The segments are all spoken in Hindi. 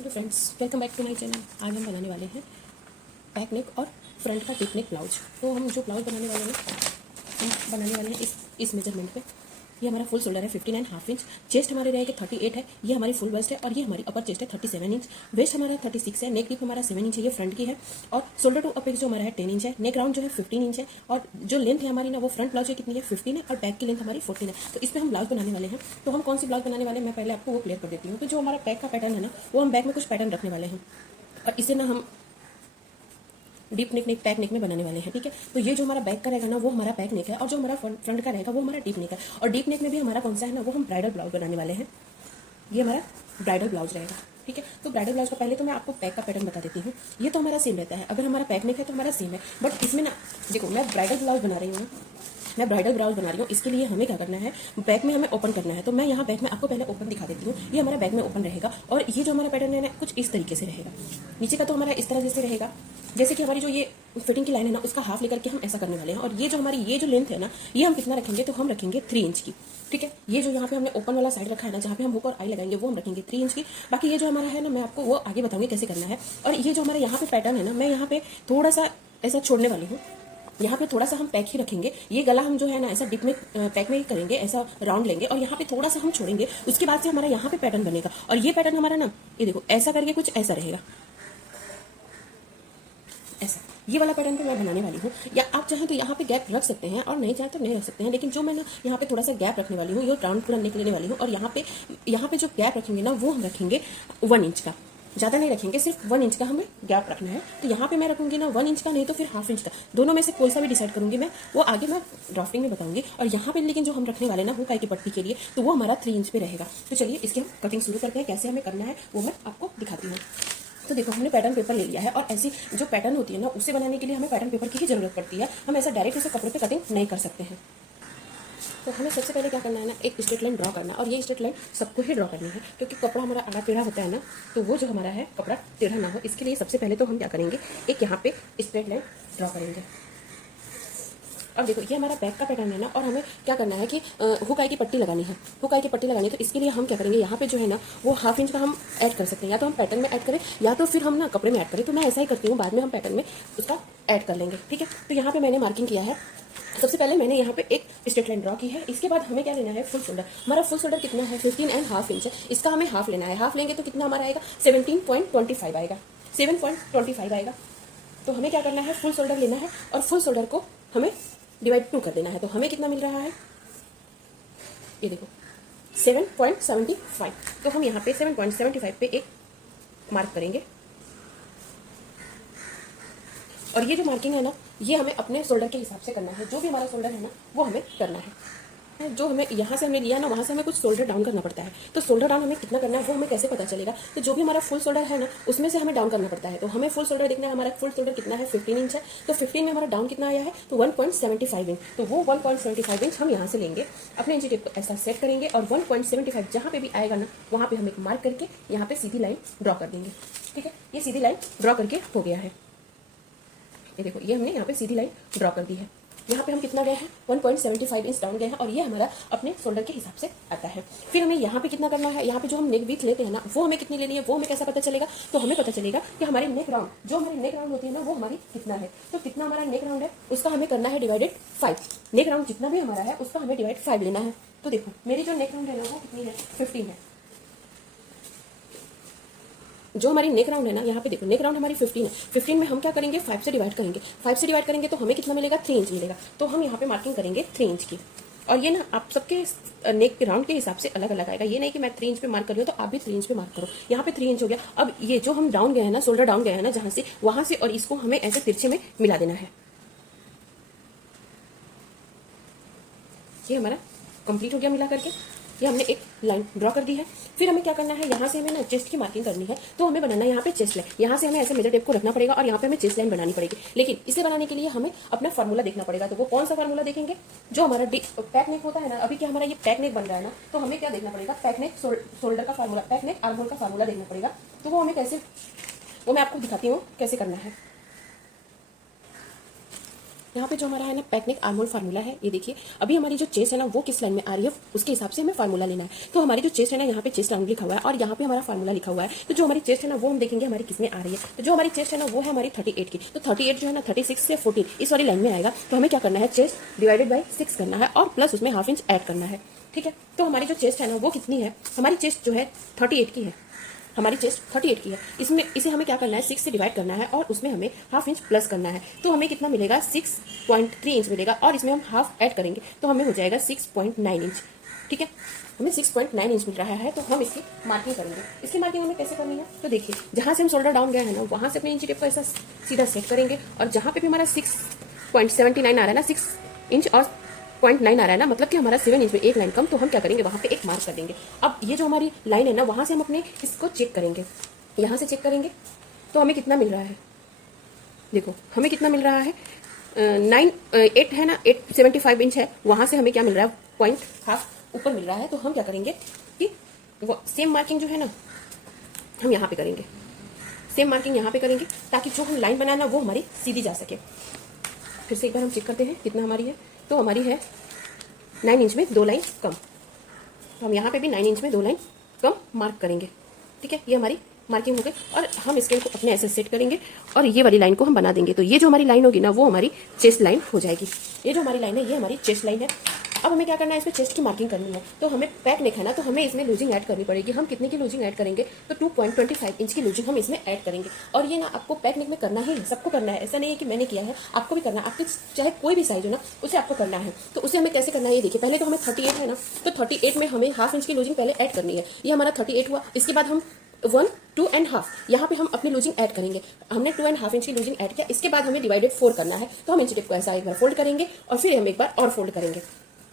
Hello friends, welcome back to my channel. आज हम बनाने वाले हैं बैक नेक और फ्रंट का डीप नेक ब्लाउज। तो हम जो ब्लाउज बनाने वाले हैं हम बनाने वाले हैं इस मेजरमेंट पे। ये हमारा फुल शोल्डर है 59.5 इंच, चेस्ट हमारे रहेगा 38 है, ये हमारी फुल वेस्ट है और ये हमारी अपर चेस्ट है 37 इंच, वेस्ट हमारा 36 है, नेक डीप हमारा 7 इंच है, ये फ्रंट की है और शोल्डर टू अपेक्स जो हमारा है 10 इंच है, नेक राउंड जो है 15 इंच है और जो लेंथ है हमारी ना वो फ्रंट ब्लाउज कितनी है 15 है और बैक की लेंथ हमारी 14 है। तो इस पर हम ब्लाउज बनाने वाले हैं। तो हम कौन सी ब्लाउज बनाने वाले हैं मैं पहले आपको वो क्लियर कर देती हूँ। तो जो हमारा बैक का पैटर्न है ना वो हम बैक में कुछ पैटर्न रखने वाले हैं और इसे ना हम डीप नेक बैक नेक में बनाने वाले हैं। ठीक है, तो ये जो हमारा बैक का रहेगा ना वो हमारा बैक नेक है और जो हमारा फ्रंट का रहेगा वो हमारा डीप नेक है। और डीप नेक में भी हमारा कौन सा है ना वो हम ब्राइडल ब्लाउज बनाने वाले हैं। ये हमारा ब्राइडल ब्लाउज रहेगा। ठीक है, तो ब्राइडल ब्लाउज का पहले तो मैं आपको बैक का पैटर्न बता देती हूँ। ये तो हमारा सेम रहता है, अगर हमारा बैक नेक है तो हमारा सेम है, बट इसमें ना देखो मैं ब्राइडल ब्लाउज बना रही हूँ, मैं ब्राइडल ब्लाउज बना रही हूँ। इसके लिए हमें क्या करना है, बैक में हमें ओपन करना है। तो मैं यहाँ बैक में आपको पहले ओपन दिखा देती हूँ। ये हमारा बैक में ओपन रहेगा और ये जो हमारा पैटर्न है ना कुछ इस तरीके से रहेगा। नीचे का तो हमारा इस तरह जैसे रहेगा, जैसे कि हमारी जो ये फिटिंग की लाइन है ना उसका हाफ लेकर के हम ऐसा करने वाले हैं। और ये जो हमारी ये जो लेंथ है ना ये हम कितना रखेंगे, तो हम रखेंगे 3 इंच की। ठीक है, ये जो यहाँ पे हमने ओपन वाला साइड रखा है ना जहाँ पे हम हुक और आई लगाएंगे वो हम रखेंगे 3 इंच की। बाकी ये जो हमारा है ना मैं आपको वो आगे बताऊंगी कैसे करना है। और ये जो हमारा यहाँ पे पैटर्न है ना मैं यहाँ पे थोड़ा सा ऐसा छोड़ने वाली हूँ। यहाँ पे थोड़ा सा हम पैक ही रखेंगे, ये गला हम जो है ना ऐसा डिप में पैक में ही करेंगे, ऐसा राउंड लेंगे और यहाँ पे थोड़ा सा हम छोड़ेंगे। उसके बाद से हमारा यहाँ पे पैटर्न बनेगा और ये पैटर्न हमारा ना ये देखो ऐसा करके कुछ ऐसा रहेगा, ऐसा ये वाला पैटर्न पे मैं बनाने वाली हूँ। या आप चाहें तो यहाँ पे गैप रख सकते हैं और नहीं चाहें तो नहीं रख सकते हैं, लेकिन जो मैं ना यहाँ पे थोड़ा सा गैप रखने वाली हूँ, ये राउंड पूरा नेक लेने वाली हूँ और यहाँ पे जो गैप रखेंगे ना वो हम रखेंगे 1 इंच का, ज़्यादा नहीं रखेंगे, सिर्फ 1 इंच का हमें गैप रखना है। तो यहाँ पे मैं रखूंगी ना 1 इंच का, नहीं तो फिर हाफ इंच का, दोनों में से कोई सा भी डिसाइड करूंगी मैं, वो आगे मैं ड्राफ्टिंग में बताऊंगी। और यहाँ पे लेकिन जो हम रखने वाले ना हुक आई की पट्टी के लिए तो वो हमारा 3 इंच पे रहेगा। तो चलिए इसकी हम कटिंग शुरू करते हैं, कैसे हमें करना है वो मैं आपको दिखाती हूँ। तो देखो हमने पैटर्न पेपर ले लिया है और ऐसी जो पैटर्न होती है ना उसे बनाने के लिए हमें पैटर्न पेपर की ही जरूरत पड़ती है, हम ऐसा डायरेक्ट उसे कपड़े पे कटिंग नहीं कर सकते हैं। तो हमें सबसे पहले क्या करना है ना, एक स्ट्रेट लाइन ड्रॉ करना है और ये स्ट्रेट लाइन सबको ही ड्रॉ करनी है क्योंकि कपड़ा हमारा आड़ा टेढ़ा होता है ना, तो वो जो हमारा है कपड़ा टेढ़ा ना हो, इसके लिए सबसे पहले तो हम क्या करेंगे, एक यहाँ पे स्ट्रेट लाइन ड्रॉ करेंगे। अब देखो ये हमारा बैक का पैटर्न है ना और हमें क्या करना है कि हुक आई की पट्टी लगानी है, हुक आई की पट्टी लगानी है। तो इसके लिए हम क्या करेंगे, यहाँ पे जो है ना वो हाफ इंच का हम ऐड कर सकते हैं, या तो हम पैटर्न में ऐड करें या तो फिर हम ना कपड़े में ऐड करें। तो मैं ऐसा ही करती हूँ, बाद में हम पैटर्न में उसका ऐड कर लेंगे। ठीक है, तो यहाँ पे मैंने मार्किंग किया है। सबसे पहले मैंने यहाँ पे एक स्ट्रेट लाइन ड्रॉ की है। इसके बाद हमें क्या लेना है, फुल शोल्डर। हमारा फुल शोल्डर कितना है 15.5 इंच है, इसका हमें हाफ लेना है। हाफ लेंगे तो कितना हमारा आएगा 17.25 आएगा, 7.25 आएगा। तो हमें क्या करना है, फुल शोल्डर लेना है और फुल शोल्डर को हमें डिवाइड 2 कर देना है। तो हमें कितना मिल रहा है, ये देखो 7.75। तो हम यहाँ पे 7.75 पे एक मार्क करेंगे और ये जो मार्किंग है ना ये हमें अपने शोल्डर के हिसाब से करना है। जो भी हमारा शोल्डर है ना वो हमें करना है। जो हमें यहाँ से हमने लिया ना वहाँ से हमें कुछ शोल्डर डाउन करना पड़ता है। तो शोल्डर डाउन हमें कितना करना है वो हमें कैसे पता चलेगा, तो जो भी हमारा फुल शोल्डर है ना उसमें से हमें डाउन करना पड़ता है। तो हमें फुल शोल्डर देखना है, हमारा फुल शोल्डर कितना है 15 इंच है, तो 15 में हमारा डाउन कितना आया है, तो 1.75 इंच। तो वो 1.75 इंच हम यहाँ से लेंगे, अपने इंची टेप को ऐसा सेट करेंगे और 1.75 जहाँ पे भी आएगा ना वहाँ पे हम एक मार्क करके यहाँ पे सीधी लाइन ड्रॉ कर देंगे। ठीक है, ये सीधी लाइन ड्रॉ करके हो गया है। ये देखो ये हमने यहाँ पे सीधी लाइन ड्रॉ कर दी है। यहाँ पे हम कितना गए हैं 1.75 इंच डाउन गए हैं और ये हमारा अपने शोल्डर के हिसाब से आता है। फिर हमें यहाँ पे कितना करना है, यहाँ पे जो हम नेक विड्थ लेते हैं ना वो हमें कितनी लेनी है वो हमें कैसा पता चलेगा, तो हमें पता चलेगा कि हमारी नेक राउंड जो हमारी नेक राउंड होती है ना वो हमारी कितना है। तो कितना हमारा नेक राउंड है उसका हमें करना है डिवाइडेड 5। नेक राउंड जितना भी हमारा है उसका हमें डिवाइड 5 लेना है। तो देखो मेरी जो नेक राउंड है ना वो कितनी है 15 है। जो हमारी नेक राउंड है ना यहाँ पे देखो नेक राउंड हमारी 15 है, 15 में हम क्या करेंगे 5 से डिवाइड करेंगे, 5 से डिवाइड करेंगे तो हमें कितना मिलेगा 3 इंच मिलेगा। तो हम यहाँ पे मार्किंग करेंगे 3 इंच की। और ये ना आप सबके नेक राउंड के हिसाब से अलग अलग आएगा, ये नहीं कि मैं 3 इंच पे मार्क कर रही हूँ तो आप भी 3 इंच पे मार्क करो। यहाँ पे 3 इंच हो गया। अब ये जो हम डाउन गए हैं ना शोल्डर डाउन गए हैं ना जहाँ से वहां से और इसको हमें ऐसे तिरछे में मिला देना है। ये हमारा कंप्लीट हो गया मिला करके, ये हमने एक लाइन ड्रॉ कर दी है। फिर हमें क्या करना है, यहाँ से हमें ना चेस्ट की मार्किंग करनी है। तो हमें बनाना है यहाँ पे चेस्ट लाइन, यहाँ से हमें ऐसे मेजर टेप को रखना पड़ेगा और यहाँ पे हमें चेस्ट लाइन बनानी पड़ेगी। लेकिन इसे बनाने के लिए हमें अपना फार्मूला देखना पड़ेगा। तो वो कौन सा फार्मूला देखेंगे, जो हमारा पैक नेक होता है ना, अभी क्या हमारा ये पैक नेक बन रहा है ना, तो हमें क्या देखना पड़ेगा, पैक नेक शोल्डर का फार्मूला, पैक नेक आर्म होल का फार्मूला देखना पड़ेगा। तो वो हमें कैसे, वो मैं आपको दिखाती हूँ कैसे करना है। यहाँ पे जो हमारा है ना back neck arm hole formula है, ये देखिए अभी हमारी जो चेस्ट है ना वो किस लाइन में आ रही है उसके हिसाब से हमें फार्मूला लेना है। तो हमारी जो चेस्ट है ना यहाँ पे चेस्ट राउंड लिखा हुआ है और यहाँ पे हमारा फार्मूला लिखा हुआ है। तो जो हमारी चेस्ट है ना वो हम देखेंगे हमारी किस में आ रही है। तो जो हमारी चेस्ट है ना वो है हमारी 38 की। तो 38 जो है ना 36 से 14 इस वाली लाइन में आएगा। तो हमें क्या करना है, चेस्ट डिवाइडेड बाई 6 करना है और प्लस उसमें हाफ इंच ऐड करना है। ठीक है, तो हमारी जो चेस्ट है ना वो कितनी है, हमारी चेस्ट जो है 38 की है। हमारी चेस्ट 38 की है। इसमें इसे हमें क्या करना है, 6 से डिवाइड करना है और उसमें हमें हाफ इंच प्लस करना है। तो हमें कितना मिलेगा, 6.3 इंच मिलेगा और इसमें हम हाफ ऐड करेंगे तो हमें हो जाएगा 6.9 इंच। ठीक है, हमें 6.9 इंच मिल रहा है। तो हम इसकी मार्किंग करेंगे। इसकी मार्किंग हमें कैसे करनी है, तो देखिए जहां से हम शोल्डर डाउन गए हैं ना वहां से अपने इंच टेप को ऐसा सीधा सेट करेंगे और जहां पे भी हमारा 6.79 आ रहा है ना, 6 इंच और 0.9 आ रहा है ना, मतलब कि हमारा 7 इंच में एक लाइन कम। तो हम क्या करेंगे, वहां पे एक मार्क कर देंगे। अब ये जो हमारी लाइन है ना वहां से हम अपने इसको चेक करेंगे, यहां से चेक करेंगे तो हमें कितना मिल रहा है। देखो हमें कितना मिल रहा है, 8 है ना, 875 इंच है। वहां से हमें क्या मिल रहा है, पॉइंट हाफ ऊपर मिल रहा है। तो हम क्या करेंगे कि वो सेम मार्किंग जो है ना हम यहाँ पे करेंगे, सेम मार्किंग यहाँ पे करेंगे ताकि जो हम लाइन बनाना वो हमारी सीधी जा सके। फिर से एक बार हम चेक करते हैं कितना हमारी है। तो हमारी है 9 इंच में 2 लाइन कम। तो हम यहाँ पे भी 9 इंच में 2 लाइन कम मार्क करेंगे। ठीक है, ये हमारी मार्किंग हो गई और हम स्केल को अपने ऐसे सेट करेंगे और ये वाली लाइन को हम बना देंगे। तो ये जो हमारी लाइन होगी ना वो हमारी चेस्ट लाइन हो जाएगी। ये जो हमारी लाइन है ये हमारी चेस्ट लाइन है। अब हमें क्या करना है, इसमें चेस्ट की मार्किंग करनी है। तो हमें बैक नेक है ना, तो हमें इसमें लूजिंग ऐड करनी पड़ेगी। हम कितने की लूजिंग ऐड करेंगे, तो 2.25 इंच की लूजिंग हम इसमें ऐड करेंगे। और ये ना आपको बैक नेक में करना ही है, सबको करना है। ऐसा नहीं है कि मैंने किया है, आपको भी करना है। आपके चाहे कोई भी साइज हो ना उसे आपको करना है। तो उसे हमें कैसे करना है, ये देखिए पहले तो हमें 38 है ना, तो 38 में हमें हाफ इंच की लूजिंग पहले ऐड करनी है। ये हमारा 38 हुआ। इसके बाद हम 1, 2 एंड हाफ यहाँ पे हम अपनी लूजिंग ऐड करेंगे। हमने 2.5 इंच की लूजिंग ऐड किया। इसके बाद हमें डिवाइडेड 4 करना है। तो हम इंच टेप को ऐसा एक बार फोल्ड करेंगे और फिर हम एक बार और फोल्ड करेंगे।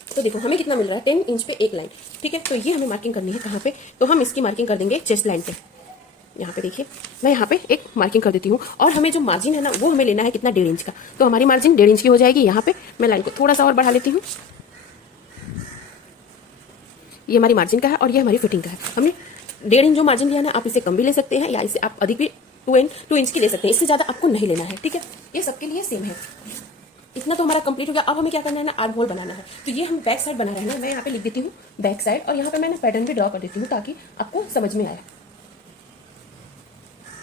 तो देखो हमें कितना मिल रहा है, 10 इंच पे एक लाइन। ठीक है, तो ये हमें मार्किंग करनी है कहाँ पे, तो हम इसकी मार्किंग कर देंगे चेस्ट लाइन पे। यहाँ पे देखिए मैं यहाँ पे एक मार्किंग कर देती हूँ और हमें जो मार्जिन है ना वो हमें लेना है कितना, 1.5 इंच का। तो हमारी मार्जिन 1.5 इंच की हो जाएगी। यहाँ पे मैं लाइन को थोड़ा सा और बढ़ा लेती हूँ। ये हमारी मार्जिन का है और ये हमारी फिटिंग का है। हमने 1.5 इंच जो मार्जिन लिया ना, आप इसे कम भी ले सकते हैं या इसे आप अधिक भी 2 इंच की ले सकते हैं। इससे ज्यादा आपको नहीं लेना है। ठीक है, ये सबके लिए सेम है। इतना तो हमारा कंप्लीट हो गया। अब हमें क्या करना है ना, आर्म होल बनाना है। तो ये हम बैक साइड बना रहे हैं ना, मैं यहाँ पे लिख देती हूँ बैक साइड और यहाँ पे मैंने पैटर्न भी ड्रॉ कर देती हूँ ताकि आपको समझ में आए।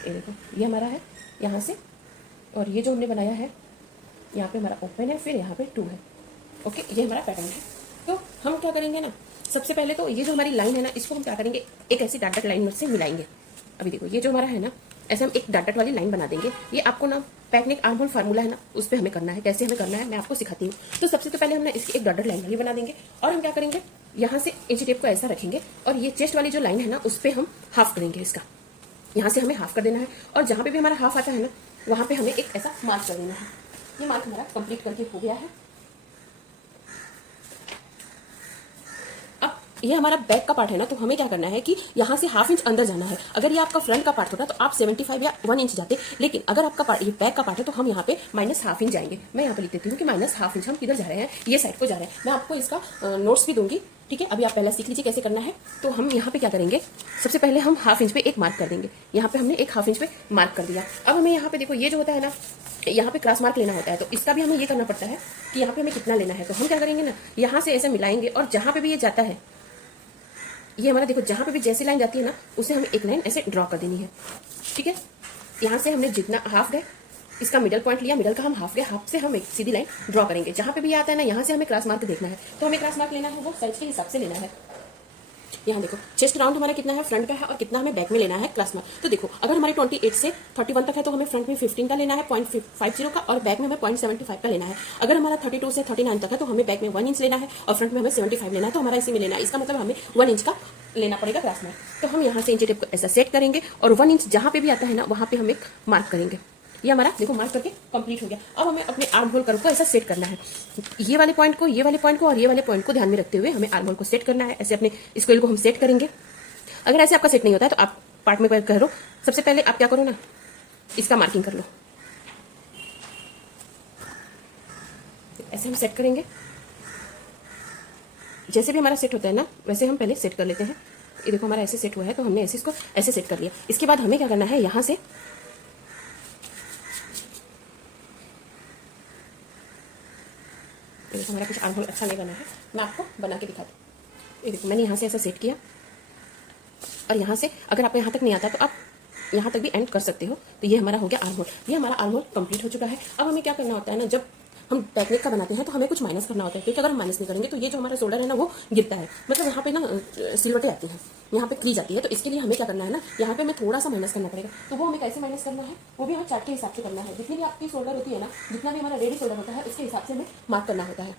ये देखो ये हमारा है यहाँ से, और ये जो हमने बनाया है यहाँ पे हमारा ओपन है, फिर यहाँ पे 2 है। ओके, ये हमारा पैटर्न है। तो हम क्या करेंगे ना, सबसे पहले तो ये जो हमारी लाइन है ना इसको हम क्या करेंगे, एक ऐसी डाट लाइन से मिलाएंगे। अभी देखो ये जो हमारा है ना, ऐसे हम एक डाट वाली लाइन बना देंगे। ये आपको ना back neck arm hole formula है ना, उस पर हमें करना है। कैसे हमें करना है मैं आपको सिखाती हूँ। तो सबसे तो पहले हम ना इसकी एक डॉटेड लाइन वाली बना देंगे और हम क्या करेंगे, यहाँ से इंच टेप को ऐसा रखेंगे और ये चेस्ट वाली जो लाइन है ना उस पर हम हाफ करेंगे इसका। यहाँ से हमें हाफ कर देना है और जहाँ पे भी हमारा हाफ आता है ना वहाँ पे हमें एक ऐसा मार्क कर देना है। ये मार्क हमारा कंप्लीट करके हो गया है। ये हमारा बैक का पार्ट है ना, तो हमें क्या करना है कि यहाँ से हाफ इंच अंदर जाना है। अगर ये आपका फ्रंट का पार्ट होता तो आप 75 या 1 इंच जाते, लेकिन अगर आपका पार्ट ये बैक का पार्ट है तो हम यहाँ पे -1/2 इंच जाएंगे। मैं यहाँ पे लिख देती हूँ कि -1/2 इंच हम किधर जा रहे हैं, ये साइड को जा रहे हैं। मैं आपको इसका नोट्स भी दूंगी। ठीक है, अभी आप पहले सीख लीजिए कैसे करना है। तो हम यहाँ पे क्या करेंगे, सबसे पहले हम हाफ इंच पे एक मार्क कर देंगे। यहाँ पे हमने एक हाफ इंच पे मार्क कर दिया। अब हमें यहाँ पे देखो ये जो होता है ना, यहाँ पे क्रॉस मार्क लेना होता है, तो इसका भी हमें ये करना पड़ता है कि यहाँ पे हमें कितना लेना है। तो हम क्या करेंगे ना, यहाँ से ऐसे मिलाएंगे और जहाँ पे भी ये जाता है, ये हमारा देखो जहां पे भी जैसी लाइन जाती है ना उसे हमें एक लाइन ऐसे ड्रॉ कर देनी है। ठीक है, यहाँ से हमने जितना हाफ गए इसका मिडल पॉइंट लिया, मिडल का हम हाफ गए, हाफ से हम एक सीधी लाइन ड्रॉ करेंगे। जहां पे भी आता है ना यहाँ से हमें क्रॉस मार्क देखना है। तो हमें क्रॉस मार्क लेना है वो साइज के हिसाब से लेना है। यहाँ देखो चेस्ट राउंड हमारा कितना है फ्रंट का है और कितना हमें बैक में लेना है क्रॉस मार्क। तो देखो अगर हमारे 28 से 31 तक है तो हमें फ्रंट में 15 का लेना है 0.50 का, और बैक में हमें 0.75 का लेना है। अगर हमारा 32 से 39 तक है तो हमें बैक में 1 इंच लेना है और फ्रंट में हमें 75 लेना है। तो हमारा इसी में लेना है, इसका मतलब हमें 1 इंच का लेना पड़ेगा क्रॉस मार्क। तो हम यहाँ से इंच टेप को ऐसा सेट करेंगे और 1 इंच जहाँ पे भी आता है ना वहाँ पे हम एक मार्क करेंगे। ये हमारा देखो मार्क करके कंप्लीट हो गया। अब हमें अपने आर्म होल कर्व को ऐसा सेट करना है। ये वाले पॉइंट को, ये वाले पॉइंट को और ये वाले पॉइंट को ध्यान में रखते हुए हमें आर्म होल को सेट करना है। ऐसे अपने स्केल को हम सेट करेंगे। अगर ऐसे आपका सेट नहीं होता है तो आप पार्ट में करो। सबसे पहले आप क्या करो ना, इसका मार्किंग कर लो। ऐसे हम सेट करेंगे, जैसे भी हमारा सेट होता है ना वैसे हम पहले सेट कर लेते हैं। ये देखो हमारा ऐसे सेट हुआ है तो हमने ऐसे इसको ऐसे सेट कर लिया। इसके बाद हमें क्या करना है, यहाँ से देखो हमारा कुछ आर्म होल अच्छा नहीं बना है, मैं आपको बना के दिखाती हूँ। ये देखो मैंने यहाँ से ऐसा सेट किया और यहाँ से अगर आपको यहाँ तक नहीं आता तो आप यहाँ तक भी एंड कर सकते हो। तो ये हमारा हो गया आर्म होल, ये हमारा आर्म होल कंप्लीट हो चुका है। अब हमें क्या करना होता है ना, जब हम टेक्निक का बनाते हैं तो हमें कुछ माइनस करना होता है, क्योंकि अगर हम माइनस नहीं करेंगे तो ये जो हमारा शोल्डर है ना वो गिरता है, मतलब यहाँ पे ना सिलवटें आती हैं, यहाँ पे क्रीज आती है। तो इसके लिए हमें क्या करना है ना, यहाँ पे हमें थोड़ा सा माइनस करना पड़ेगा। तो वो हमें कैसे माइनस करना है, वो भी हमें चार्ट के हिसाब से करना है। जितनी भी आपकी शोल्डर होती है ना, जितना भी हमारा रेडी शोल्डर होता है उसके हिसाब से हमें मार्क करना होता है।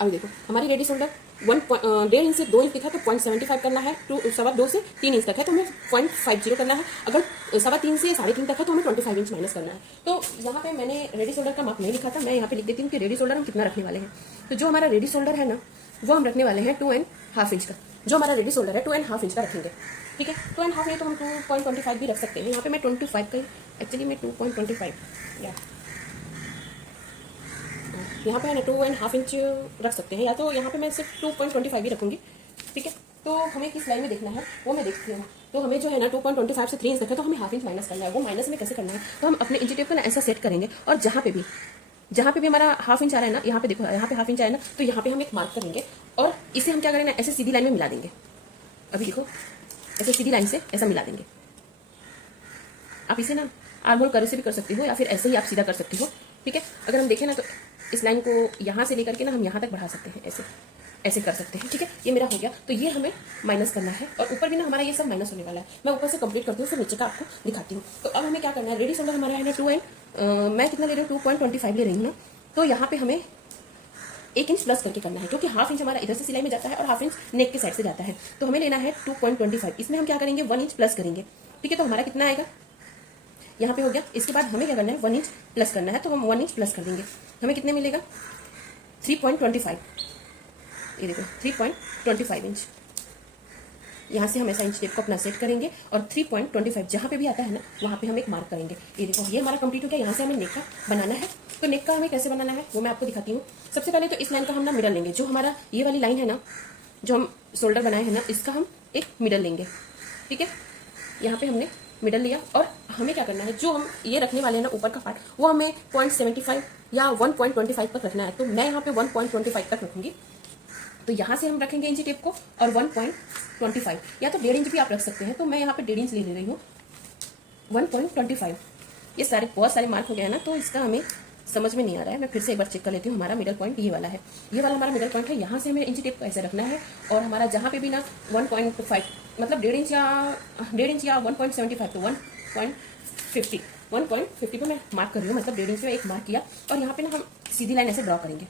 अभी देखो हमारी रेडी शोल्डर 1.5 इंच से 2 इंच दिखा तो 0.75 करना है, 2 से 3 इंच तक है तो हमें 0.50 करना है। अगर 3.25 से 3.5 तक है तो हमें 25 इंच माइनस करना है। तो यहाँ पे मैंने रेडी शोल्डर का माप नहीं लिखा था, मैं यहाँ पे लिख देती हूँ कि रेडी शोल्डर हम कितना रखने वाले हैं। तो जो हमारा रेडी शोल्डर है ना वो हम रखने वाले हैं 2.5 इंच का। जो हमारा रेडी शोल्डर है 2.5 इंच का रखेंगे, ठीक है। 2.5 नहीं तो हम 2.25 भी रख सकते हैं। यहाँ पे मैं 25 का, एक्चुअली मैं 2.25 या यहाँ पे है ना 2.5 इंच रख सकते हैं, या तो यहाँ पे मैं सिर्फ 2.25 ही रखूंगी, ठीक है। तो हमें किस लाइन में देखना है वो मैं देखती हूँ। तो हमें जो है ना 2.25 से 3 इंच तक है तो हमें हाफ इंच माइनस करना है। वो माइनस में कैसे करना है, तो हम अपने इंच टेप को ना ऐसा सेट करेंगे और जहाँ पे भी हमारा हाफ इंच आ रहा है ना, यहाँ पे देखो यहाँ पे हाफ इंच आया ना, तो यहाँ पे हम एक मार्क करेंगे और इसे हम क्या करेंगे ना ऐसे सीधी लाइन में मिला देंगे। अभी देखो ऐसे सीधी लाइन से ऐसा मिला देंगे। आप इसे ना आर्म होल करे से भी कर सकते हो या फिर ऐसे ही आप सीधा कर सकते हो, ठीक है। अगर हम देखें ना तो इस लाइन को यहाँ से लेकर के ना हम यहाँ तक बढ़ा सकते हैं, ऐसे ऐसे कर सकते हैं, ठीक है। ये मेरा हो गया। तो ये हमें माइनस करना है और ऊपर भी ना हमारा ये सब माइनस होने वाला है। मैं ऊपर से कंप्लीट करती हूँ फिर नीचे का आपको दिखाती हूँ। तो अब हमें क्या करना है, रेडी शोल्डर हमारा है ना 2 एंड मैं कितना ले रही हूँ 2.25 ले रही हूँ ना। तो यहाँ पे हमें 1 इंच प्लस करके करना है, क्योंकि हाफ इंच हमारा इधर से सिलाई में जाता है और हाफ इंच नेक के साइड से जाता है। तो हमें लेना है 2.25। इसमें हम क्या करेंगे 1 इंच प्लस करेंगे, ठीक है। तो हमारा कितना आएगा, यहाँ पे हो गया। इसके बाद हमें क्या करना है 1 इंच प्लस करना है, तो हम 1 इंच प्लस कर देंगे। हमें कितने मिलेगा 3.25। ये देखो 3.25 इंच। यहाँ से हम ऐसा इंच टेप को अपना सेट करेंगे और 3.25 जहाँ पे भी आता है ना वहाँ पे हम एक मार्क करेंगे। ये देखो ये हमारा कंप्लीट हो गया। यहाँ से हमें नेक का बनाना है। तो नेक का हमें कैसे बनाना है वो मैं आपको दिखाती हूँ। सबसे पहले तो इस लाइन का हम ना मिडल लेंगे। जो हमारा ये वाली लाइन है ना, जो हम शोल्डर बनाए हैं ना, इसका हम एक मिडल लेंगे, ठीक है। यहाँ पे हमने मिडल लिया और हमें क्या करना है, जो हम ये रखने वाले हैं ना ऊपर का पार्ट, वो हमें 0.75 या 1.25 तक रखना है। तो मैं यहाँ पे 1.25 तक रखूंगी। तो यहाँ से हम रखेंगे इंची टेप को और 1.25 या तो 1.5 इंच भी आप रख सकते हैं। तो मैं यहाँ पे 1.5 इंच ले रही हूँ 1.25। ये सारे बहुत सारे मार्क हो गए हैं ना, तो इसका हमें समझ में नहीं आ रहा है। मैं फिर से एक बार चेक कर लेती हूँ। हमारा मिडल पॉइंट ये वाला है, ये वाला हमारा मिडल पॉइंट है। यहाँ से हमें इंची टेप को ऐसे रखना है और हमारा जहाँ पे भी ना 1.5 मतलब 1.5 इंच या 1.75 तो 1.50 पे मैं मार्क कर रही हूँ, मतलब 1.5 इंच में एक मार्क किया। और यहाँ पे ना हम सीधी लाइन ऐसे ड्रॉ करेंगे।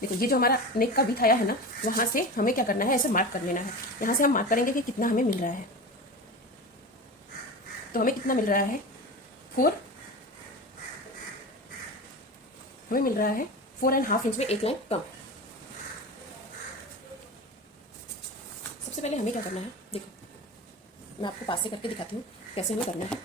देखो ये जो हमारा नेक का विड्थ आया है ना, वहां से हमें क्या करना है, ऐसे मार्क कर लेना है। यहाँ से हम मार्क करेंगे कि कितना हमें मिल रहा है। तो हमें कितना मिल रहा है 4, हमें मिल रहा है 4.5 इंच में एक लाइन कम। सबसे पहले हमें क्या करना है, देखो मैं आपको पास से करके दिखाती हूँ कैसे हमें करना है।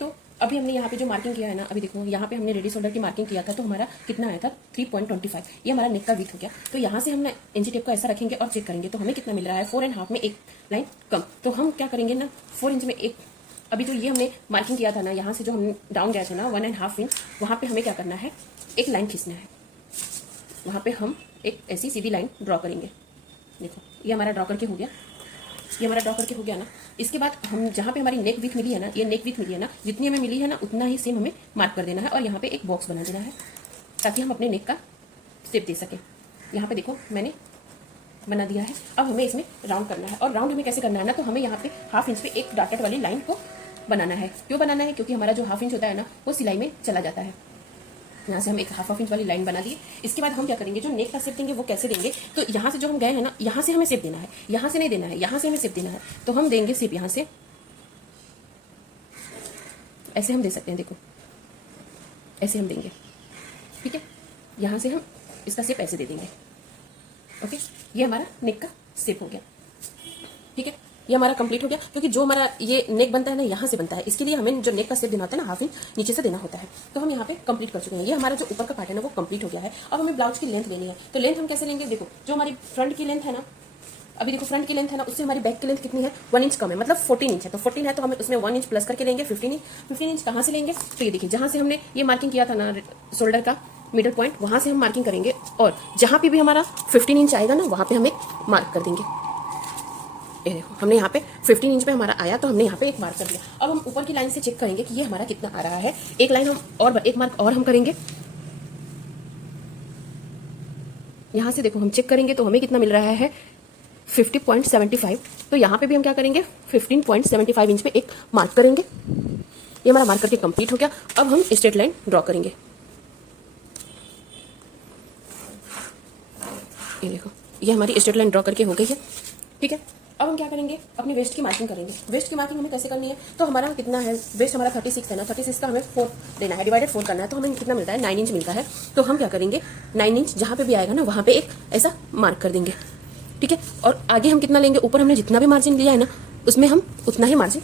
तो अभी हमने यहाँ पे जो मार्किंग किया है ना, अभी देखो यहाँ पे हमने रेडी शोल्डर की मार्किंग किया था तो हमारा कितना आया था 3.25। ये हमारा नेक का विड्थ हो गया। तो यहाँ से हम इंची टेप को ऐसा रखेंगे और चेक करेंगे तो हमें कितना मिल रहा है 4.5 में एक लाइन कम। तो हम क्या करेंगे ना 4 इंच में एक, अभी जो ये हमने मार्किंग किया था ना, यहाँ से जो हम डाउन गए थे ना 1.5 इंच, वहाँ पे हमें क्या करना है, एक लाइन खींचना है। वहाँ पे हम एक ऐसी सीधी लाइन ड्रॉ करेंगे। देखो ये हमारा ड्रॉ करके हो गया, ये हमारा ड्रॉ करके हो गया ना। इसके बाद हम जहाँ पे हमारी नेक विड्थ मिली है ना, ये नेक विड्थ मिली है ना, जितनी हमें मिली है ना उतना ही सेम हमें मार्क कर देना है और यहाँ पे एक बॉक्स बना देना है ताकि हम अपने नेक का शेप दे सकें। यहाँ पे देखो मैंने बना दिया है। अब हमें इसमें राउंड करना है और राउंड हमें कैसे करना है ना, तो हमें यहाँ पे हाफ इंच पे एक डॉटेड वाली लाइन को बनाना है। क्यों बनाना है, क्योंकि हमारा जो हाफ इंच होता है ना वो सिलाई में चला जाता है। यहाँ से हम एक हाफ इंच वाली लाइन बना दी। इसके बाद हम क्या करेंगे, जो नेक का शेप देंगे वो कैसे देंगे, तो यहाँ से जो हम गए हैं ना, यहाँ से हमें शेप देना है, यहाँ से नहीं देना है, यहाँ से हमें शेप देना है। तो हम देंगे शेप यहाँ से, ऐसे हम दे सकते हैं। देखो ऐसे हम देंगे, ठीक है। यहाँ से हम इसका शेप ऐसे दे देंगे। ओके, ये हमारा नेक का शेप हो गया, ठीक है। ये हमारा कंप्लीट हो गया, क्योंकि जो हमारा ये नेक बनता है ना यहाँ से बनता है, इसके लिए हमें जो नेक का शेप देना होता है ना हाफ इंच नीचे से देना होता है। तो हम यहाँ पे कंप्लीट कर चुके हैं। ये हमारा जो ऊपर का पार्ट है ना वो कंप्लीट हो गया है। अब हमें ब्लाउज की लेंथ लेनी है। तो लेंथ हम कैसे लेंगे, देखो जो हमारी फ्रंट की लेंथ है ना, अभी देखो फ्रंट की लेंथ है ना, उससे हमारी बैक की लेंथ कितनी है 1 इंच कम है, मतलब 14 इंच है। तो 14 है तो हमें उसमें 1 इंच प्लस करके लेंगे 15 इंच। 15 इंच कहाँ से लेंगे, तो ये देखिए जहाँ से हमने ये मार्किंग किया था ना शोल्डर का, मिडल पॉइंट, वहाँ से हम मार्किंग करेंगे और जहाँ पे भी हमारा 15 इंच आएगा ना वहाँ पे हम एक मार्क कर देंगे। ये देखो हमने यहाँ पे 15 इंच पे हमारा आया तो हमने यहाँ पे एक मार्क कर दिया। अब हम ऊपर की लाइन से चेक करेंगे कि ये हमारा कितना आ रहा है। एक लाइन हम और एक मार्क और हम करेंगे। यहाँ से देखो हम चेक करेंगे तो हमें कितना मिल रहा है 50.75। तो यहाँ पे भी हम क्या करेंगे 15.75 इंच पे एक मार्क करेंगे। ये हमारा मार्क करके कंप्लीट हो गया। अब हम स्ट्रेट लाइन ड्रॉ करेंगे। ये देखो ये हमारी स्ट्रेट लाइन ड्रॉ करके हो गई है। ठीक है, अब हम क्या करेंगे अपनी वेस्ट की मार्किंग करेंगे। वेस्ट की मार्किंग हमें कैसे करनी है, तो हमारा कितना है वेस्ट हमारा 36 है ना, 36 का हमें 4 देना है, डिवाइडेड 4 करना है। तो हमें कितना मिलता है 9 इंच मिलता है। तो हम क्या करेंगे 9 इंच जहाँ पे भी आएगा ना वहाँ पे एक ऐसा मार्क कर देंगे। ठीक है, और आगे हम कितना लेंगे, ऊपर हमने जितना भी मार्जिन लिया है ना उसमें हम उतना ही मार्जिन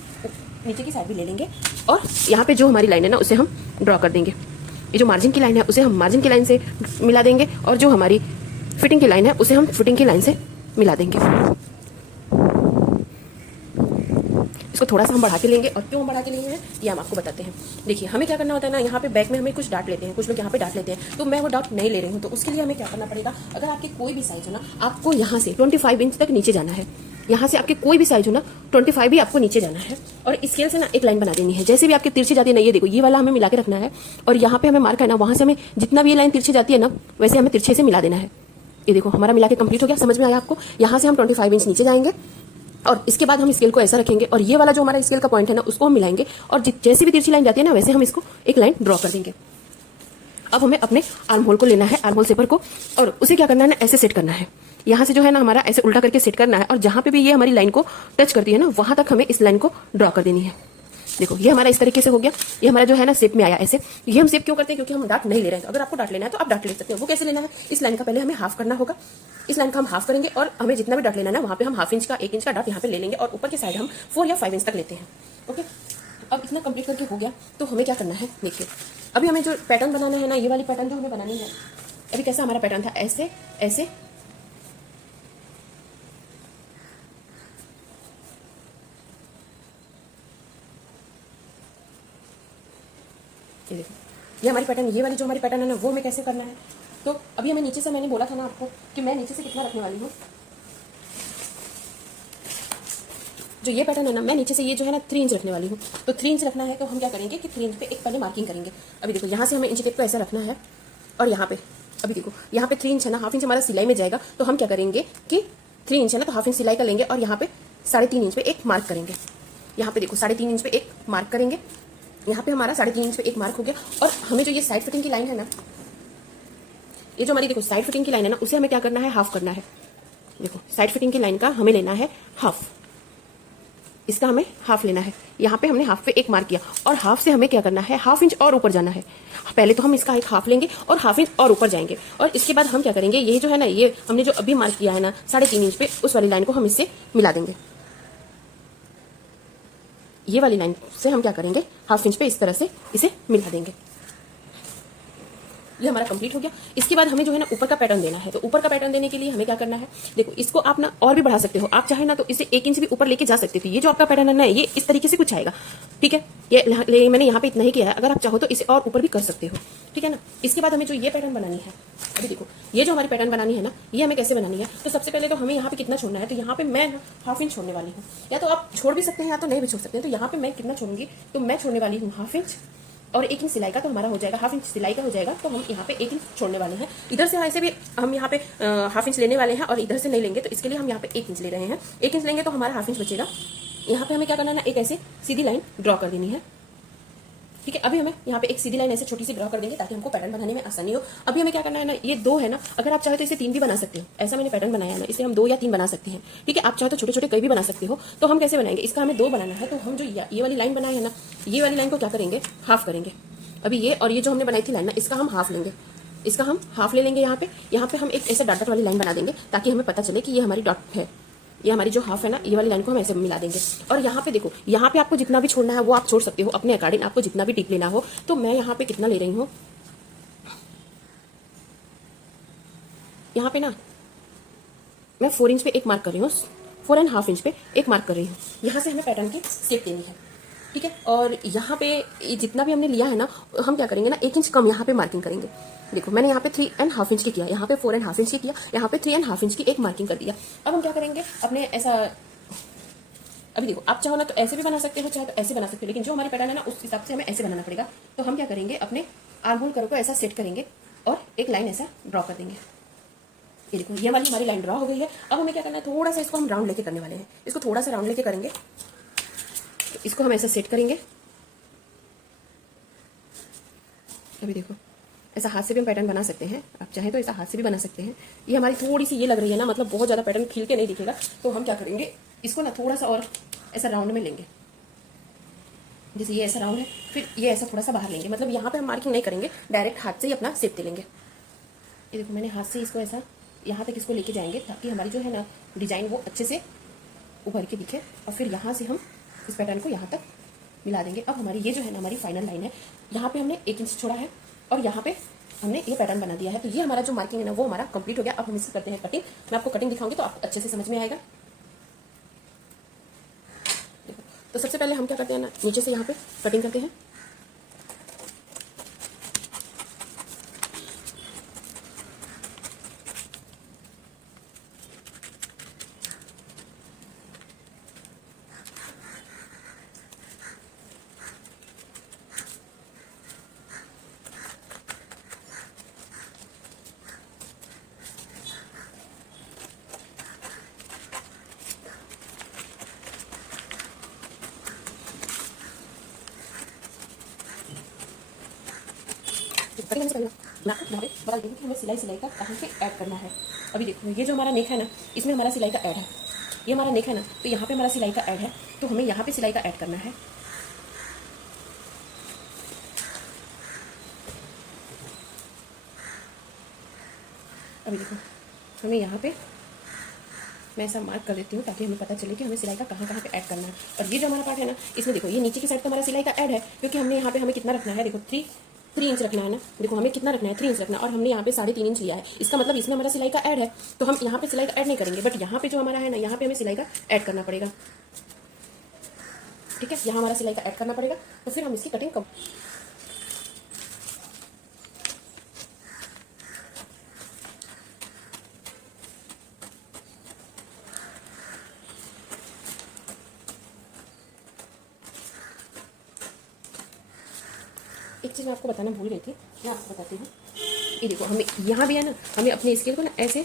नीचे की साइड भी ले लेंगे और यहाँ पे जो हमारी लाइन है ना उसे हम ड्रॉ कर देंगे। ये जो मार्जिन की लाइन है उसे हम मार्जिन की लाइन से मिला देंगे और जो हमारी फिटिंग की लाइन है उसे हम फिटिंग की लाइन से मिला देंगे। इसको थोड़ा सा हम बढ़ा के लेंगे और क्यों हम बढ़ा के लिए हैं ये हम आपको बताते हैं। देखिए हमें क्या करना होता है ना, यहाँ पे बैक में हमें कुछ डाट लेते हैं, कुछ लोग यहाँ पे डाट लेते हैं, तो मैं वो डाट नहीं ले रही हूँ। तो उसके लिए हमें क्या करना पड़ेगा, अगर आपके कोई भी साइज हो ना आपको यहाँ से 25 इंच तक नीचे जाना है। यहाँ से आपके कोई भी साइज हो ना 25 भी आपको नीचे जाना है और स्केल से ना एक लाइन बना देनी है। जैसे भी आपके तिरछी जाती है ना, ये देखो ये वाला हमें मिला के रखना है और यहाँ पे हमें मार्क है ना, वहाँ से हमें जितना भी ये लाइन तिरछी जाती है ना वैसे हमें तिरछे से मिला देना है। ये देखो हमारा मिला के कंप्लीट हो गया। समझ में आया आपको? यहाँ से हम 25 इंच नीचे जाएंगे और इसके बाद हम स्केल को ऐसा रखेंगे और ये वाला जो हमारा स्केल का पॉइंट है ना उसको हम मिलाएंगे और जैसी भी तिरछी लाइन जाती है ना वैसे हम इसको एक लाइन ड्रॉ कर देंगे। अब हमें अपने आर्म होल को लेना है, आर्म होल शेपर को, और उसे क्या करना है ना ऐसे सेट करना है। यहाँ से जो है ना हमारा ऐसे उल्टा करके सेट करना है और जहाँ पे भी ये हमारी लाइन को टच करती है ना वहां तक हमें इस लाइन को ड्रॉ कर देनी है। देखो ये हमारा इस तरीके से हो गया। ये हमारा जो है ना शेप में आया ऐसे। ये हम शेप क्यों करते हैं, क्योंकि हम डाट नहीं ले रहे हैं। अगर आपको डाट लेना है तो आप डाट ले सकते हो। वो कैसे लेना है, इस लाइन का पहले हमें हाफ करना होगा। इस लाइन का हम हाफ करेंगे और हमें जितना भी डाट लेना है ना वहाँ पे हम हाफ इंच का 1 इंच का डाट यहाँ पे ले लेंगे और ऊपर की साइड हम 4 या 5 इंच तक लेते हैं। ओके, अब इतना कंप्लीट करके हो गया तो हमें क्या करना है, देखिए अभी हमें जो पैटर्न बनाना है ना, ये वाली पैटर्न जो हमें बनानी है, अभी कैसा हमारा पैटर्न था, ऐसे ऐसे ये देखो ये हमारी पैटर्न, ये वाली जो हमारी पैटर्न है ना वो हमें कैसे करना है। तो अभी हमें नीचे से, मैंने बोला था ना आपको कि मैं नीचे से कितना रखने वाली हूँ। जो ये पैटर्न है ना मैं नीचे से ये जो है ना 3 इंच रखने वाली हूँ। तो 3 इंच रखना है तो हम क्या करेंगे कि 3 इंच पे एक पहले मार्किंग करेंगे। अभी देखो यहाँ से हमें इंच टेप को ऐसा रखना है और यहाँ पे अभी देखो यहाँ पे 3 इंच है ना, हाफ इंच हमारा सिलाई में जाएगा। तो हम क्या करेंगे कि 3 इंच है ना तो हाफ इंच सिलाई का लेंगे और यहाँ पे 3.5 इंच पे एक मार्क करेंगे। यहाँ पे देखो 3.5 इंच पे एक मार्क करेंगे। यहाँ पे हमारा 3.5 इंच पे एक मार्क हो गया। और हमें जो ये साइड फिटिंग की लाइन है ना, ये जो हमारी देखो साइड फिटिंग की लाइन है ना उसे हमें क्या करना है, हाफ करना है। देखो साइड फिटिंग की लाइन का हमें लेना है हाफ, इसका हमें हाफ लेना है। यहाँ पे हमने हाफ पे एक मार्क किया और हाफ से हमें क्या करना है, हाफ इंच और ऊपर जाना है। पहले तो हम इसका एक हाफ लेंगे और हाफ इंच और ऊपर जाएंगे और इसके बाद हम क्या करेंगे, ये जो है ना ये हमने जो अभी मार्क किया है ना 3.5 इंच पे, उस वाली लाइन को हम इससे मिला देंगे। ये वाली लाइन से हम क्या करेंगे, हाफ इंच पे इस तरह से इसे मिला देंगे। ये हमारा कंप्लीट हो गया। इसके बाद हमें जो है ना ऊपर का पैटर्न देना है। तो ऊपर का पैटर्न देने के लिए हमें क्या करना है, देखो इसको आप ना और भी बढ़ा सकते हो। आप चाहे ना तो इसे 1 इंच भी ऊपर लेके जा सकते हो। ये जो आपका पैटर्न है ना ये इस तरीके से कुछ आएगा। ठीक है, ये मैंने यहाँ पे इतना ही किया है। अगर आप चाहो तो इसे और ऊपर भी कर सकते हो। ठीक है ना। इसके बाद हमें जो ये पैटर्न बनानी है, अभी देखो ये जो हमारी पैटर्न बनानी है ना ये हमें कैसे बनानी है। तो सबसे पहले तो हमें यहाँ पे कितना छोड़ना है, तो यहाँ पे मैं ना हाफ इंच छोड़ने वाली हूँ। या तो आप छोड़ भी सकते हैं या तो नहीं भी छोड़ सकते हैं। तो यहाँ पे मैं कितना छोड़ूंगी, तो मैं छोड़ने वाली हूँ हाफ इंच और 1 इंच सिलाई का, तो हमारा हो जाएगा हाफ इंच सिलाई का हो जाएगा। तो हम यहाँ पे 1 इंच छोड़ने वाले हैं। इधर से ऐसे भी हम यहाँ पे हाफ इंच लेने वाले हैं और इधर से नहीं लेंगे। तो इसके लिए हम यहाँ पे 1 इंच ले रहे हैं। 1 इंच लेंगे तो हमारा हाफ इंच बचेगा। यहाँ पे हमें क्या करना है ना, एक ऐसे सीधी लाइन ड्रॉ कर देनी है। ठीक है, अभी हमें यहाँ पे एक सीधी लाइन ऐसे छोटी सी ड्रॉ कर देंगे ताकि हमको पैटर्न बनाने में आसानी हो। अभी हमें क्या करना है ना, ये 2 है ना, अगर आप चाहे तो इसे 3 भी बना सकते हो। ऐसा मैंने पैटर्न बनाया है ना, इसे हम 2 या 3 बना सकते हैं। ठीक है, आप चाहे तो छोटे छोटे कई भी बना सकते हो। तो हम कैसे बनाएंगे, इसका हमें 2 बनाना है। तो हम जो ये वाली लाइन बनाए है ना, ये वाली लाइन को क्या करेंगे, हाफ करेंगे। अभी ये और ये जो हमने बनाई थी लाइन ना, इसका हम हाफ लेंगे। इसका हम हाफ ले लेंगे। यहाँ पे हम एक ऐसे डॉट वाली लाइन बना देंगे ताकि हमें पता चले कि ये हमारी डॉट है। ये हमारी जो हाफ है ना, ये वाली लाइन को हम ऐसे मिला देंगे। और यहाँ पे देखो, यहाँ पे आपको जितना भी छोड़ना है वो आप छोड़ सकते हो अपने अकॉर्डिंग, आपको जितना भी टिप लेना हो। तो मैं यहाँ पे कितना ले रही हूँ, यहाँ पे ना मैं 4 इंच पे एक मार्क कर रही हूँ, 4.5 इंच पे एक मार्क कर रही हूँ। यहाँ से हमें पैटर्न की शेप देनी है। ठीक है। और यहाँ पे जितना भी हमने लिया है ना, हम क्या करेंगे ना, 1 इंच कम यहाँ पे मार्किंग करेंगे। देखो मैंने यहाँ पे 3.5 इंच की किया, यहाँ पे 4.5 इंच की किया, यहाँ पे 3.5 इंच की एक मार्किंग कर दिया। अब हम क्या करेंगे अपने ऐसा, अभी देखो आप चाहो ना तो ऐसे भी बना सकते हो, चाहे तो ऐसे बना सकते हो, लेकिन जो हमारी पैटर्न है ना उस हिसाब से हमें ऐसे बनाना पड़ेगा। तो हम क्या करेंगे, अपने आर्म होल कर्व को ऐसा सेट करेंगे और एक लाइन ऐसा ड्रॉ कर देंगे। ये देखो ये वाली हमारी लाइन ड्रॉ हो गई है। अब हमें क्या करना है, थोड़ा सा इसको हम राउंड लेके करने वाले हैं। इसको थोड़ा सा राउंड लेके करेंगे, तो इसको हम ऐसा सेट करेंगे। अभी देखो ऐसा हाथ से भी हम पैटर्न बना सकते हैं, आप चाहें तो ऐसा हाथ से भी बना सकते हैं। ये हमारी थोड़ी सी ये लग रही है ना, मतलब बहुत ज़्यादा पैटर्न खिल के नहीं दिखेगा, तो हम क्या करेंगे, इसको ना थोड़ा सा और ऐसा राउंड में लेंगे। जैसे ये ऐसा राउंड है, फिर ये ऐसा थोड़ा सा बाहर लेंगे, मतलब यहाँ पे हम मार्किंग नहीं करेंगे, डायरेक्ट हाथ से ही अपना शेप दे लेंगे। ये देखो मैंने हाथ से इसको ऐसा यहाँ तक इसको लेके जाएंगे, ताकि हमारी जो है ना डिजाइन वो अच्छे से उभर के दिखे। और फिर यहाँ से हम इस पैटर्न को यहाँ तक मिला देंगे। अब हमारी ये जो है ना हमारी फाइनल लाइन है, यहाँ पे हमने 1 इंच छोड़ा है और यहाँ पे हमने ये पैटर्न बना दिया है। तो ये हमारा जो मार्किंग है ना वो हमारा कंप्लीट हो गया। अब हम इससे करते हैं कटिंग। मैं आपको कटिंग दिखाऊंगी तो आपको अच्छे से समझ में आएगा। तो सबसे पहले हम क्या करते हैं ना, नीचे से यहाँ पे कटिंग करते हैं। कटिंग करने से पहले मैं आपको यहाँ पे बता दूँगी कि हमें सिलाई का कहाँ पे ऐड करना है। अभी देखो ये जो हमारा नेक है ना, इसमें हमारा सिलाई का ऐड है। ये हमारा नेक है ना, तो यहाँ पे हमारा सिलाई का ऐड है, तो हमें यहाँ पे सिलाई का ऐड करना है। अभी देखो हमें यहाँ पे मैं ऐसा मार्क कर देती हूँ ताकि हमें पता चले कि हमें सिलाई का कहाँ कहाँ पे ऐड करना है। और ये जो हमारा पार्ट है ना, इसमें देखो ये नीचे की साइड का हमारा सिलाई का ऐड है, क्योंकि हमने यहाँ पे हमें कितना रखना है, देखो 3 इंच रखना है ना। देखो हमें कितना रखना है, 3 इंच रखना है, और हमने यहाँ पे 3.5 इंच लिया है। इसका मतलब इसमें हमारा सिलाई का ऐड है, तो हम यहाँ पे सिलाई का ऐड नहीं करेंगे, बट यहाँ पे जो हमारा है ना, यहाँ पे हमें सिलाई का ऐड करना पड़ेगा। ठीक है, यहाँ हमारा सिलाई का ऐड करना पड़ेगा, तो फिर हम इसकी कटिंग कम। एक चीज़ मैं आपको बताना भूल गई थी, मैं आपको बताती हूँ। ये देखो हमें यहाँ भी है ना, हमें अपने स्केल को ना ऐसे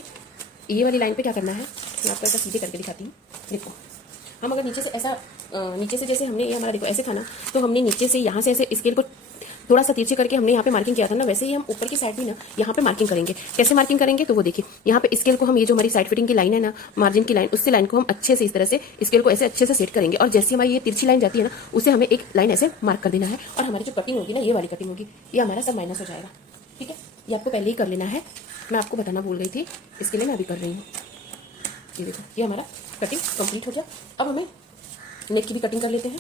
ये वाली लाइन पे क्या करना है, मैं आपको ऐसा सीधे करके दिखाती हूँ। देखो हम अगर नीचे से ऐसा नीचे से जैसे हमने ये हमारा देखो ऐसे था ना, तो हमने नीचे से यहाँ से ऐसे स्केल को थोड़ा सा तिरछे करके हमने यहाँ पे मार्किंग किया था ना, वैसे ही हम ऊपर की साइड भी ना यहाँ पे मार्किंग करेंगे। कैसे मार्किंग करेंगे, तो वो देखिए यहाँ पे स्केल को हम, ये जो हमारी साइड फिटिंग की लाइन है ना, मार्जिन की लाइन, उससे लाइन को हम अच्छे से इस तरह से स्केल को ऐसे अच्छे से सेट करेंगे। और जैसे हमारी ये तिरछी लाइन जाती है ना, उसे हमें एक लाइन ऐसे मार्क कर देना है, और हमारी जो कटिंग होगी ना, ये वाली कटिंग होगी, ये हमारा सब माइनस हो जाएगा। ठीक है, ये आपको पहले ही कर लेना है, मैं आपको बताना भूल गई थी, इसके लिए मैं अभी कर रही हूँ। ये देखो ये हमारा कटिंग कंप्लीट हो गया। अब हमें नेक की भी कटिंग कर लेते हैं।